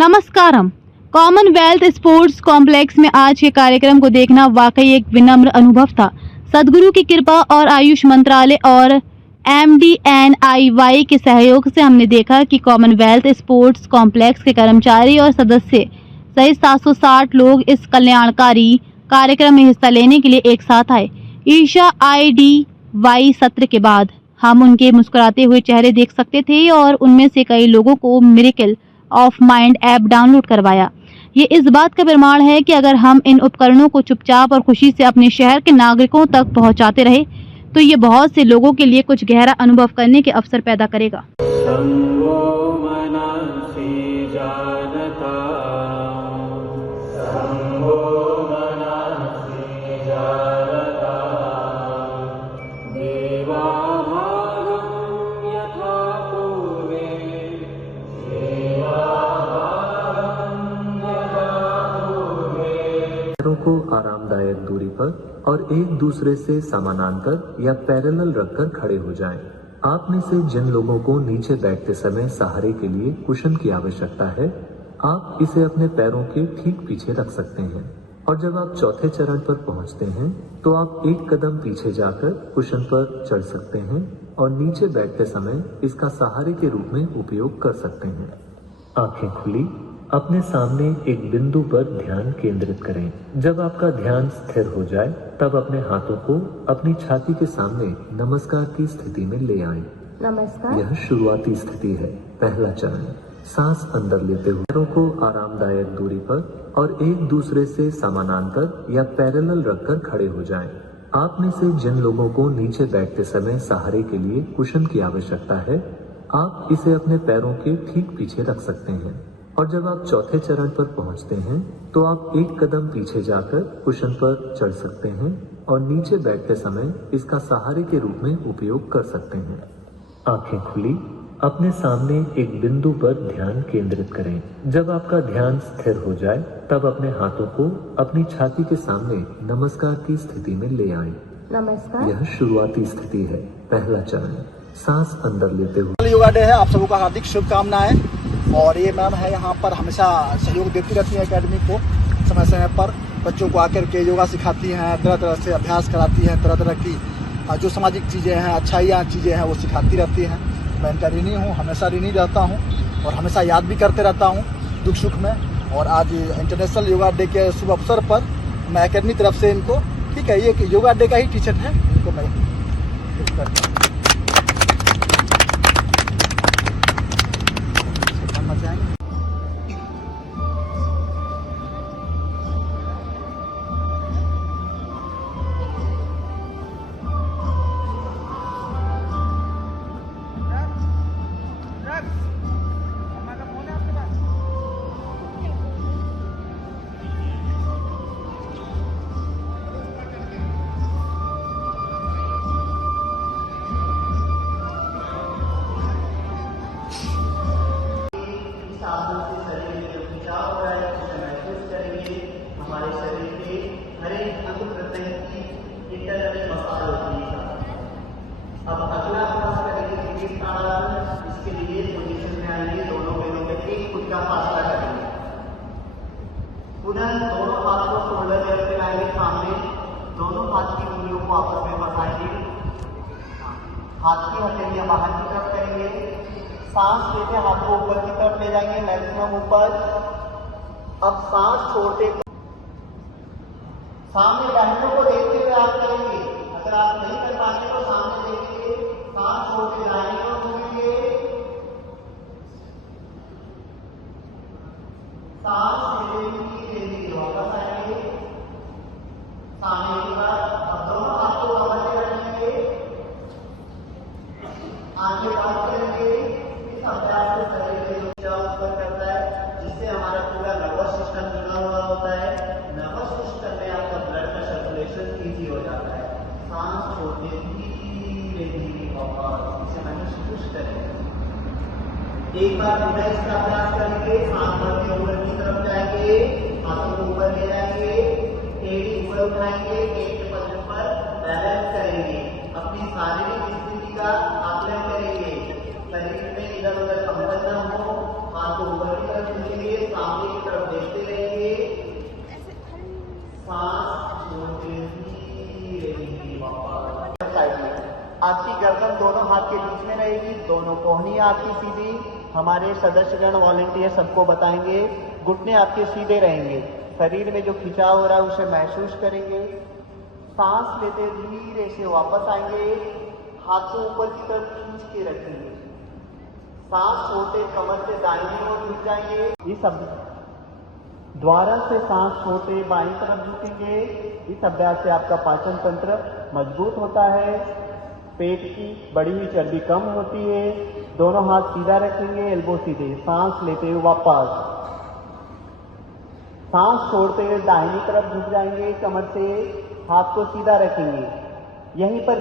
नमस्कारम। Commonwealth sports complex में आज के कार्यक्रम को देखना वाकई एक विनम्र अनुभव था। सदगुरु की कृपा और आयुष मंत्रालय और MDNIY के सहयोग से हमने देखा कि कॉमनवेल्थ स्पोर्ट्स कॉम्प्लेक्स के कर्मचारी और सदस्य सहित 760 लोग इस कल्याणकारी कार्यक्रम में हिस्सा लेने के लिए एक साथ आए। ईशा IDY सत्र के बाद हम उनके मुस्कुराते हुए चेहरे देख सकते थे और उनमें से कई लोगों को miracle of mind app download करवाया। ये इस बात का प्रमाण है कि अगर हम इन उपकरणों को चुपचाप और खुशी से अपने शहर के नागरिकों तक पहुंचाते रहे तो ये बहुत से लोगों के लिए कुछ गहरा अनुभव करने के अवसर पैदा करेगा। पैरों को आरामदायक दूरी पर और एक दूसरे से समानांतर या पैरेलल रखकर खड़े हो जाएं। आप में से जिन लोगों को नीचे बैठते समय सहारे के लिए कुशन की आवश्यकता है, आप इसे अपने पैरों के ठीक पीछे रख सकते हैं। और जब आप चौथे चरण पर पहुंचते हैं तो आप एक कदम पीछे जाकर कुशन पर चढ़ सकते हैं और नीचे बैठते समय इसका सहारे के रूप में उपयोग कर सकते हैं। आंखें खुली, अपने सामने एक बिंदु पर ध्यान केंद्रित करें। जब आपका ध्यान स्थिर हो जाए तब अपने हाथों को अपनी छाती के सामने नमस्कार की स्थिति में ले आएं। नमस्कार। यह शुरुआती स्थिति है। पहला चरण, सांस अंदर लेते हुए पैरों को आरामदायक दूरी पर और एक दूसरे से समानांतर या पैरेलल रखकर खड़े हो जाएं। आप में से जिन लोगों को नीचे बैठते समय सहारे के लिए कुशन की आवश्यकता है, आप इसे अपने पैरों के ठीक पीछे रख सकते हैं। और जब आप चौथे चरण पर पहुंचते हैं तो आप एक कदम पीछे जाकर कुशन पर चढ़ सकते हैं और नीचे बैठते समय इसका सहारे के रूप में उपयोग कर सकते हैं। आंखें खुली, अपने सामने एक बिंदु पर ध्यान केंद्रित करें। जब आपका ध्यान स्थिर हो जाए तब अपने हाथों को अपनी छाती के सामने नमस्कार की स्थिति में ले आएं। नमस्कार। यह शुरुआती स्थिति है। पहला चरण, सांस अंदर लेते हुए। योगा डे है, आप सबको हार्दिक शुभकामनाएं। और ये मैम है यहाँ पर हमेशा सहयोग देती रहती है एकेडमी को। समय समय पर बच्चों को आकर के योगा सिखाती हैं, तरह तरह से अभ्यास कराती हैं, तरह तरह की जो सामाजिक चीज़ें हैं, अच्छाइयाँ चीज़ें हैं वो सिखाती रहती हैं। मैं इनका ऋणी हूँ, हमेशा ऋणी रहता हूँ और हमेशा याद भी करते रहता हूँ दुख सुख में। और आज इंटरनेशनल योगा डे के शुभ अवसर पर मैं एकेडमी तरफ से इनको, ठीक है, ये योगा डे का ही टी शर्ट है, इनको मैं करता हूँ। हमारे शरीर के हर एक अंग प्रत्यंग की इंटरनल मसाज होती है। अब अगला अभ्यास करेंगे किस प्राणायाम। इसके लिए पोजीशन में आएंगे, दोनों बेनों के बीच खुद का फासला करेंगे। पुनः दोनों हाथ को शोल्डर लेवल पे लाएंगे सामने, दोनों हाथ की उंगलियों को आपस में फंसाएंगे, हाथ की हथेलियां बाहर की तरफ करेंगे। सांस लेते हाथ को ऊपर की तरफ ले जाएंगे, मैक्सिमम ऊपर। अब सांस छोड़ते सामने बहनों को देखते हुए आप करेंगे। अगर आप नहीं कर पाते तो सामने देखेंगे, सांस छोड़ते दाहिने को घूमेंगे, सांस लेते वापस आएंगे सामने की तरफ। अब दोनों हाथ को कमर पे रखेंगे, आंखें बंद करेंगे। इस अभ्यास को शरीर ऊर्जा उत्पन्न करता है, जिससे हमारा पूरा नर्वस सिस्टम जुड़ा हुआ होता है। नर्वस सिस्टम में आपका ब्लड का सर्कुलेशन ईजी हो जाता है। सांस छोड़ते धीरे धीरे वापस, इसे मैंने शुरू करेंगे। एक बार पुनः इसका अभ्यास करेंगे। हाथ भर के ऊपर की तरफ जाएंगे, हाथों को ऊपर ले जाएंगे, एड़ी ऊपर उठाएंगे, पेट के पलक पर बैलेंस करेंगे। अपनी शारीरिक स्थिति का आकलन करेंगे। शरीर में इधर उधर कंपन न हो, हाथ को ऊपर की तरफ खींचेंगे। गर्दन दोनों हाथ के बीच में रहेगी, दोनों कोहनी आपकी सीधी। हमारे सदस्यगण वॉलंटियर सबको बताएंगे, घुटने आपके सीधे रहेंगे, शरीर में जो खिंचाव हो रहा है उसे महसूस करेंगे। सांस लेते धीरे से वापस आएंगे, हाथ को ऊपर की तरफ खींच के रखेंगे। सांस छोड़ते कमर से दाहिनी ओर झुक जाएंगे। इस द्वारा से सांस छोड़ते बाईं तरफ झुकेंगे। इस अभ्यास से आपका पाचन तंत्र मजबूत होता है, पेट की बढ़ी हुई चर्बी कम होती है। दोनों हाथ सीधा रखेंगे, एल्बो सीधे। सांस लेते हुए वापस, सांस छोड़ते हुए दाहिनी तरफ झुक जाएंगे, कमर से हाथ को सीधा रखेंगे। यहीं पर